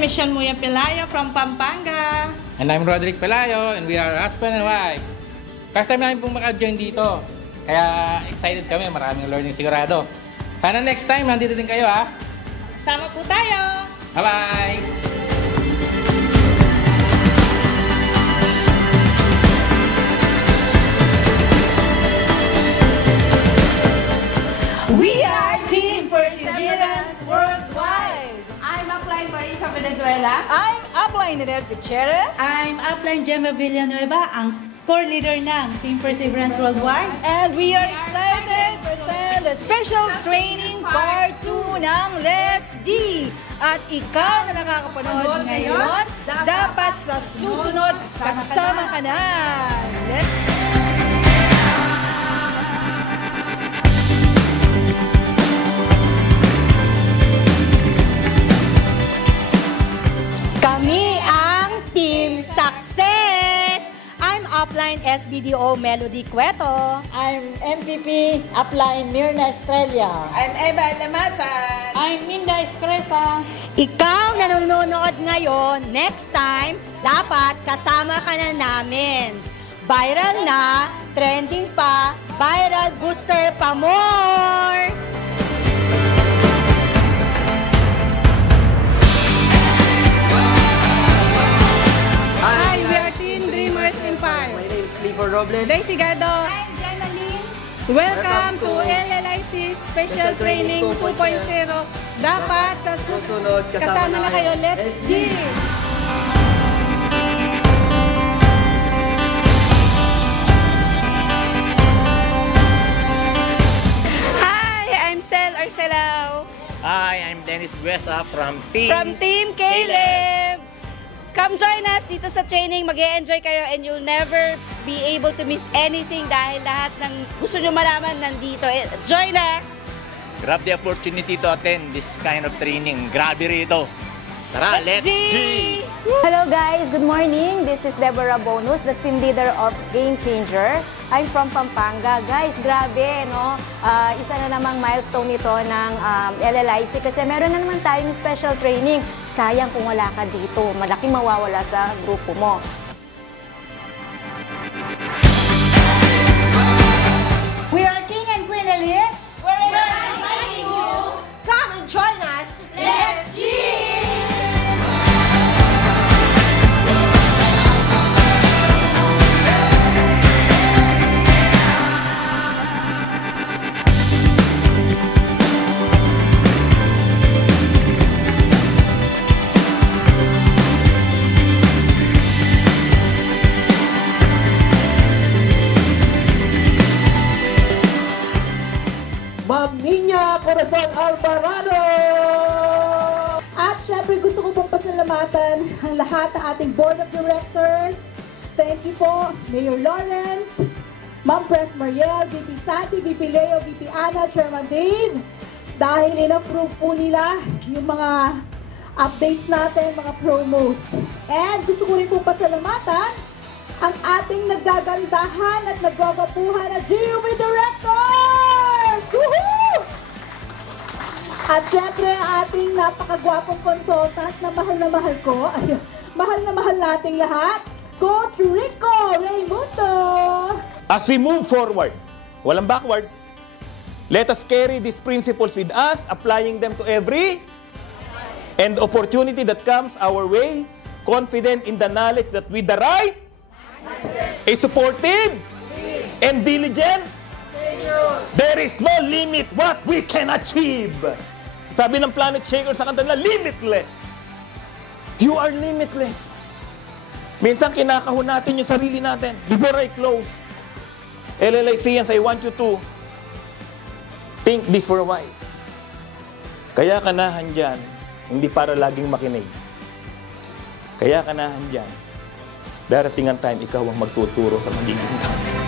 Michelle Muya Pelayo from Pampanga. And I'm Roderick Pelayo, and we are husband and wife. First time namin pong maka-join dito. Kaya excited kami, maraming learning sigurado. Sana next time, nandito din kayo ha. Sama po tayo! Bye-bye! We are Team Perseverance Worldwide! I'm Upline Marisa Venezuela. I'm Upline Red Gutierrez. I'm Upline Gemma Villanueva, ang core leader ng Team Perseverance Worldwide. And we are excited to attend the special training part 2 ng Let's D. At ikaw na nakakapanood ngayon, dapat sa susunod kasama ka na. Kami ang Team Success! I'm Upline SBDO Melody Cueto. I'm MVP Upline Mirna Estrella. I'm Eva Lamasan. I'm Minda Escresa. Ikaw na nanonood ngayon, next time, dapat kasama ka na namin. Viral na, trending pa, viral booster pa more! Hi, we are Team Dreamers Empire. My name is Clifford Robles. Daisy Gado. I'm Gemaline. Welcome to LLIC Special Training 2.0. Dapat sa susunod kasama na kayo. Let's G! Hi, I'm Sel Arcelao Hi, I'm Dennis Buesa from Team Caleb. Come join us dito sa training. Mag-e-enjoy kayo and you'll never be able to miss anything dahil lahat ng gusto nyo malaman nandito. Join us! Grab the opportunity to attend this kind of training. Grabe rito. Tara, let's G! Hello guys, good morning. This is Deborah Bonus, the team leader of Game Changer. I'm from Pampanga. Guys, grabe, no? Isa na namang milestone nito ng LLIC kasi meron na naman tayong special training. Sayang kung wala ka dito. Malaking mawawala sa grupo mo. We are King and Queen Elite. We're inviting you! Come and join us. Let's G! Ma'am Nina Corazon Alvarado! At syempre gusto ko pong pasalamatan ang lahat ng ating Board of Directors. Thank you po, Mayor Lawrence, Ma'am Pres Mariel, VP Santi, VP Leo, VP Ana, Chairman Dave. Dahil in-approve po nila yung mga updates natin, mga promos. And gusto ko rin pong pasalamatan ang ating nagagandahan at nagwagapuhan na GUP Directors! Woohoo! At syempre, ating napakagwapong consultant na mahal ko, mahal na mahal nating lahat, Coach Rico Raimundo! As we move forward, walang backward, let us carry these principles with us, applying them to every and opportunity that comes our way, confident in the knowledge that with the right, a supportive, and diligent, there is no limit what we can achieve. Sabi ng Planet Shaker sa kanta nila, limitless. You are limitless. Minsan kinakahon natin yung sarili natin. Before I close, LLICians, I want you to think this for a while. Kaya ka na handyan, hindi para laging makinig. Kaya ka na handyan, darating ang time ikaw ang magtuturo sa magiging tao.